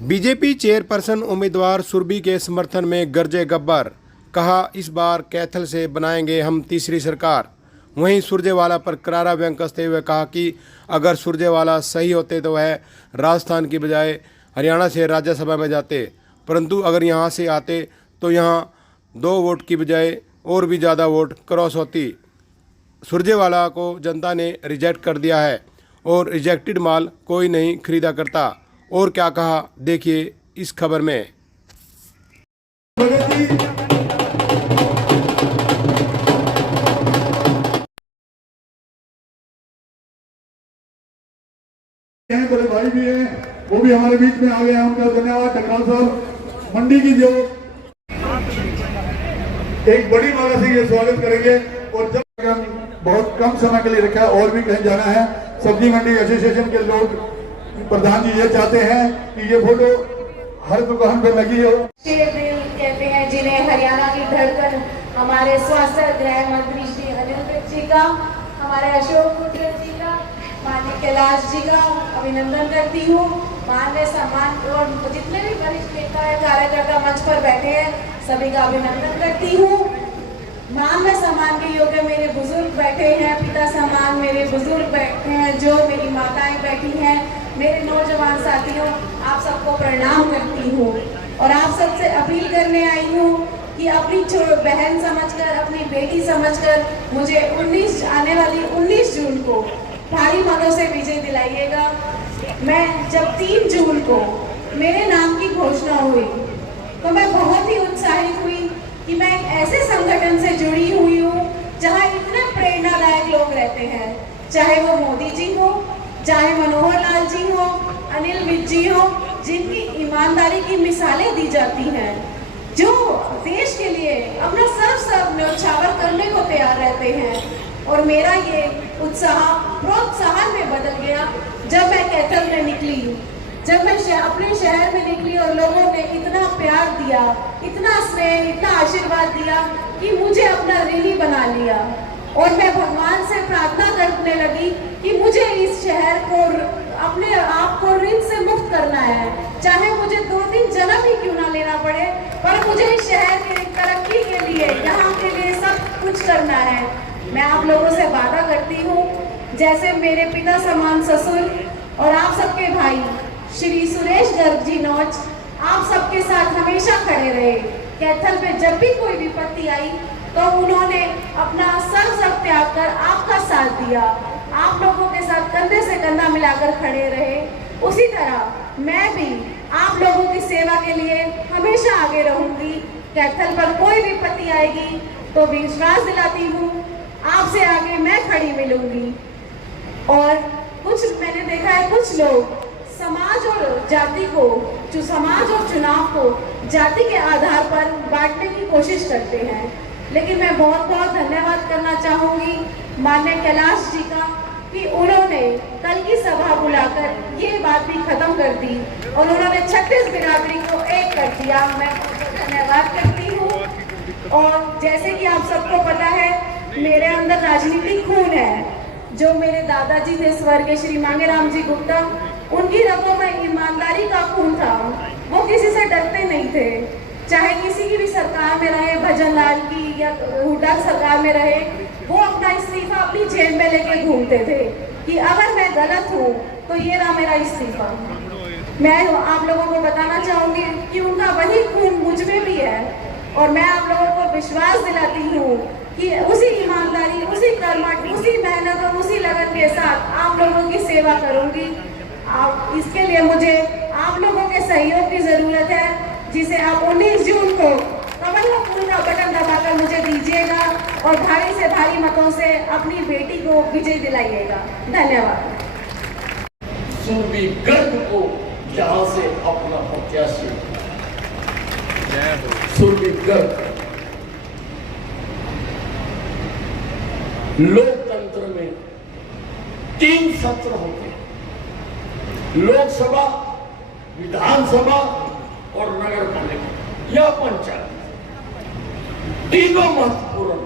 BJP chairperson उम्मीदवार सुरभि के समर्थन में गरजे गब्बर। कहा, इस बार कैथल से बनाएंगे हम तीसरी सरकार। वहीं सुरजेवाला पर करारा व्यंग कसते हुए कहा कि अगर सुरजेवाला सही होते तो वह राजस्थान की बजाय हरियाणा से राज्यसभा में जाते, परंतु अगर यहां से आते तो यहां 2 वोट की बजाय और भी ज़्यादा वोट क्रॉस होती। सुरजेवाला को जनता ने रिजेक्ट कर दिया है और रिजेक्टेड माल कोई नहीं खरीदा करता। और क्या कहा, देखिए इस खबर में। बड़े भाई भी हैं, वो भी हमारे बीच में आ गए हैं, उनका धन्यवाद। टकराल साहब मंडी की जो एक बड़ी माला से ये स्वागत करेंगे। और जब हम बहुत कम समय के लिए रखा है और भी कहीं जाना है, सब्जी मंडी एसोसिएशन के लोग प्रधान जी ये चाहते हैं कि ये फोटो हर दुकान पे लगी हो। कहते हैं जिन्हें हरियाणा की धड़कन हमारे स्वास्थ्य गृह मंत्री श्री अनिल विज जी का, हमारे अशोक गुर्जर जी का, माननीय कैलाश जी का अभिनंदन करती हूँ। माननीय सम्मान और जितने भी वरिष्ठ नेता है कार्यकर्ता मंच पर बैठे हैं सभी का अभिनंदन करती हूँ। मान में सम्मान के योग्य मेरे बुजुर्ग बैठे हैं, पिता सम्मान मेरे बुजुर्ग बैठे हैं, जो मेरी माताएं बैठी हैं, मेरे नौजवान साथियों, आप सबको प्रणाम करती हूँ और आप सबसे अपील करने आई हूँ कि अपनी बहन समझकर, अपनी बेटी समझकर मुझे आने वाली 19 जून को भारी मतों से विजय दिलाइएगा। मैं जब 3 जून को मेरे नाम की घोषणा हुई तो मैं बहुत ही उत्साहित हुई कि मैं एक ऐसे संगठन से जुड़ी हुई हूँ जहाँ इतने प्रेरणादायक लोग रहते हैं, चाहे वो मोदी जी हो, चाहे मनोहर लाल जी हो, अनिल विज जी हो, जिनकी ईमानदारी की मिसालें दी जाती हैं, जो देश के लिए अपना सर्व न्यौछावर करने को तैयार रहते हैं। और मेरा ये उत्साह प्रोत्साहन में बदल गया जब मैं कैथल में निकली, जब मैं अपने शहर में निकली और लोगों ने इतना प्यार दिया, इतना स्नेह, इतना आशीर्वाद दिया कि मुझे अपना ऋणी बना लिया। और मैं भगवान से प्रार्थना करने लगी कि मुझे इस शहर को, अपने आप को ऋण से मुक्त करना है, चाहे मुझे 2-3 जन्म ही क्यों ना लेना पड़े, पर मुझे इस शहर के तरक्की के लिए, यहाँ के लिए सब कुछ करना है। मैं आप लोगों से वादा करती हूँ, जैसे मेरे पिता समान ससुर और आप सबके भाई श्री सुरेश गर्ग जी नौच आप सबके साथ हमेशा खड़े रहे। कैथल पे जब भी कोई विपत्ति आई तो उन्होंने अपना सर्व त्याग कर आपका साथ दिया, आप लोगों के साथ कंधे से कंधा मिलाकर खड़े रहे। उसी तरह मैं भी आप लोगों की सेवा के लिए हमेशा आगे रहूंगी। कैथल पर कोई विपत्ति आएगी तो विश्वास दिलाती हूँ आपसे आगे मैं खड़ी मिलूंगी। और कुछ मैंने देखा है, कुछ लोग समाज और जाति को, जो समाज और चुनाव को जाति के आधार पर बांटने की कोशिश करते हैं, लेकिन मैं बहुत बहुत धन्यवाद करना चाहूंगी माननीय कैलाश जी का कि उन्होंने कल की सभा बुलाकर ये बात भी खत्म कर दी और उन्होंने 36 बिरादरी को एक कर दिया। मैं धन्यवाद करती हूँ। और जैसे कि आप सबको पता है, मेरे अंदर राजनीतिक खून है। जो मेरे दादाजी थे स्वर्गीय श्री मांगेराम जी गुप्ता, उनकी रगों में ईमानदारी का खून था। वो किसी से डरते नहीं थे, चाहे किसी की भी सरकार में रहे, भजन लाल की या हुड्डा सरकार में रहे, वो अपना इस्तीफा अपनी जेब में लेके घूमते थे कि अगर मैं गलत हूँ तो ये रहा मेरा इस्तीफा। मैं आप लोगों को बताना चाहूंगी कि उनका वही खून मुझ में भी है और मैं आप लोगों को विश्वास दिलाती हूँ कि उसी ईमानदारी, उसी कर्मठ, उसी मेहनत और उसी लगन के साथ आप लोगों की सेवा करूंगी। आप इसके लिए मुझे आप लोगों के सहयोग की जरूरत है, जिसे आप 19 जून को कमल का फूल का बटन दबाकर मुझे दीजिएगा और भारी से भारी मतों से अपनी बेटी को विजय दिलाइएगा। धन्यवाद। सुरभि गर्ग को यहाँ से अपना प्रत्याशी सुरभि गर्ग। लोकतंत्र में 3 सत्र होते हैं, लोकसभा, विधानसभा और नगर पालिका या पंचायत। तीनों महत्वपूर्ण।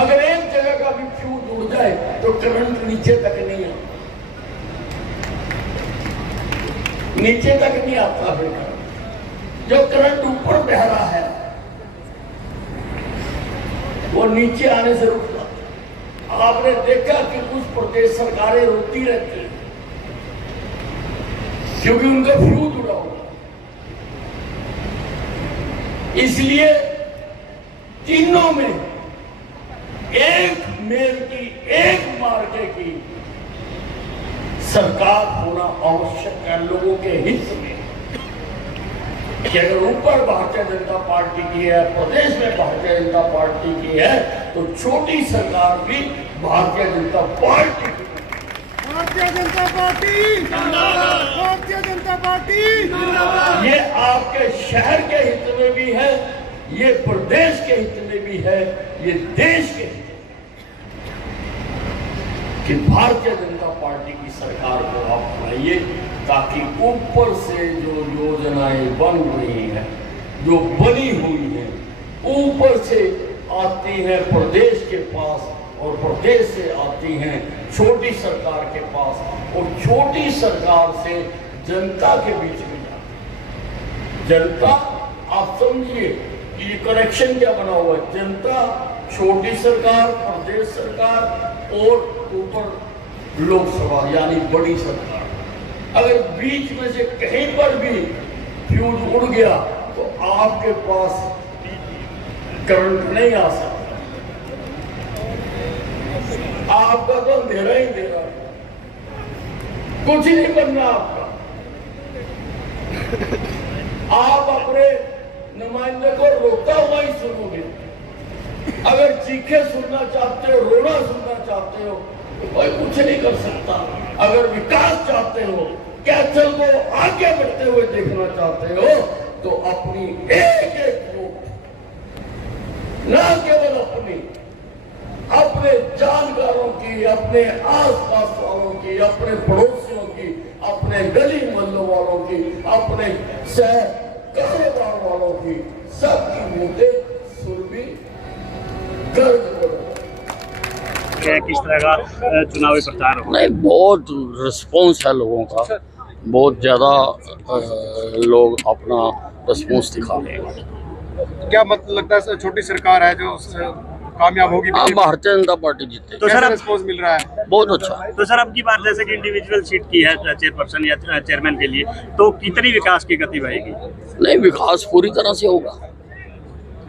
अगर एक जगह का भी फ्यूज उड़ जाए तो करंट नीचे तक नहीं आता। नीचे तक नहीं आता फिर जो करंट ऊपर बह रहा है वो नीचे आने से रुकता। आपने देखा कि कुछ प्रदेश सरकारें रोती रहती हैं क्योंकि उनका फ्यूज उड़ा हुआ, इसलिए तीनों में एक मेल की एक मार्के की सरकार होना आवश्यक है लोगों के हित में। कि अगर ऊपर भारतीय जनता पार्टी की है, प्रदेश में भारतीय जनता पार्टी की है, तो छोटी सरकार भी भारतीय जनता पार्टी की। भारतीय जनता पार्टी जिंदाबाद, भारतीय जनता पार्टी जिंदाबाद। ये आपके शहर के हित में भी है, ये प्रदेश के हित में भी है, ये देश के हित में कि भारतीय जनता पार्टी की सरकार को आप बनाइए, ताकि ऊपर से जो योजनाएं बन रही हैं, जो बनी हुई हैं, ऊपर से आती हैं प्रदेश के पास और प्रदेश से आती हैं छोटी सरकार के पास और छोटी सरकार से जनता के बीच में जाती है। जनता, आप समझिए कि ये कनेक्शन क्या बना हुआ है, जनता, छोटी सरकार, प्रदेश सरकार और ऊपर लोकसभा यानी बड़ी सरकार। अगर बीच में से कहीं पर भी फ्यूज उड़ गया तो आपके पास करंट नहीं आ सकता, आपका तो अंधेरा ही अंधेरा, कुछ नहीं बनना आपका। आप अपने नुमाइंदे को रोता हुआ ही सुनोगे। अगर चीखे सुनना चाहते हो, रोना सुनना चाहते हो, तो कोई कुछ नहीं कर सकता। अगर विकास चाहते हो, कैथल को आगे बढ़ते हुए देखना चाहते हो, तो अपनी एक एक वोट, न केवल अपने जानकारों की, अपने आसपास वालों की, अपने पड़ोसियों की, अपने गली मोहल्लों वालों की, अपने शहर कारोबार वालों की, सबकी वोटें सुरभि कर दो। किस तरह का चुनावी प्रचार हो? नहीं, बहुत रिस्पॉन्स है लोगों का, बहुत ज़्यादा लोग अपना रिस्पॉन्स दिखा रहे हैं। क्या मतलब लगता है छोटी सरकार है जो कामयाब होगी? हाँ, भारतीय जनता पार्टी जीते। तो सर, रिस्पॉन्स मिल रहा है? बहुत अच्छा। तो सर, अब की बार जैसे कि इंडिविजुअल सीट की है चेयरपर्सन या चेयरमैन के लिए, तो कितनी विकास की गति बढ़ेगी? नहीं, विकास पूरी तरह से होगा।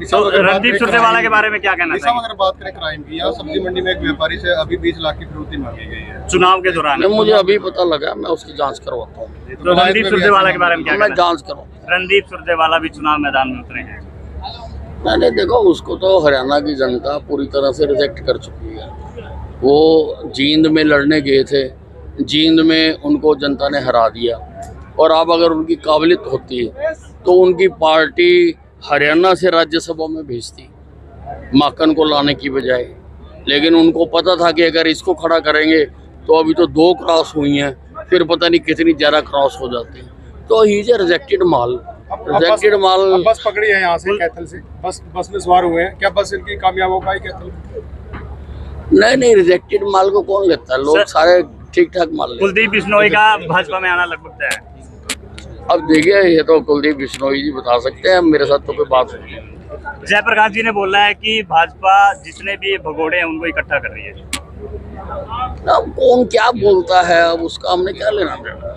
तो रणदीप सुरजेवाला के बारे में क्या कहना चाहिए? अगर बात करें क्राइम की, यहाँ सब्जी मंडी में एक व्यापारी से अभी 20 लाख की फिरौती मांगी गई है चुनाव के दौरान। मुझे अभी पता लगा, मैं उसकी जांच करवाता हूँ। तो रणदीप सुरजेवाला के बारे में क्या मैं कहना? जांच करूँ। रणदीप सुरजेवाला भी चुनाव मैदान में उतरे हैं। मैंने देखो, उसको तो हरियाणा की जनता पूरी तरह से रिजेक्ट कर चुकी है। वो जींद में लड़ने गए थे, जींद में उनको जनता ने हरा दिया, और अब अगर उनकी काबिलियत होती तो उनकी पार्टी हरियाणा से राज्यसभा में भेजती माकन को लाने की बजाय। लेकिन उनको पता था कि अगर इसको खड़ा करेंगे तो अभी तो 2 क्रॉस हुई हैं, फिर पता नहीं कितनी ज़्यादा क्रॉस हो जाती हैं। तो ही इज ए रिजेक्टेड माल, रिजेक्टेड माल। बस पकड़ी है यहाँ से कैथल से, बस में सवार हुए हैं, क्या बस इनकी कामयाब हो पाई कैथल? नहीं, रिजेक्टेड माल को कौन लेता है? लोग सारे ठीक ठाक माल लेते हैं। कुलदीप बिश्नोई का भाजपा में आना लगभग तय है। अब देखिए, ये तो कुलदीप बिश्नोई जी बता सकते हैं, मेरे साथ तो कोई बात नहीं है। जयप्रकाश जी ने बोला है कि भाजपा जितने भी भगोड़े हैं उनको इकट्ठा कर रही है। अब कौन क्या बोलता है, अब उसका हमने क्या लेना देना।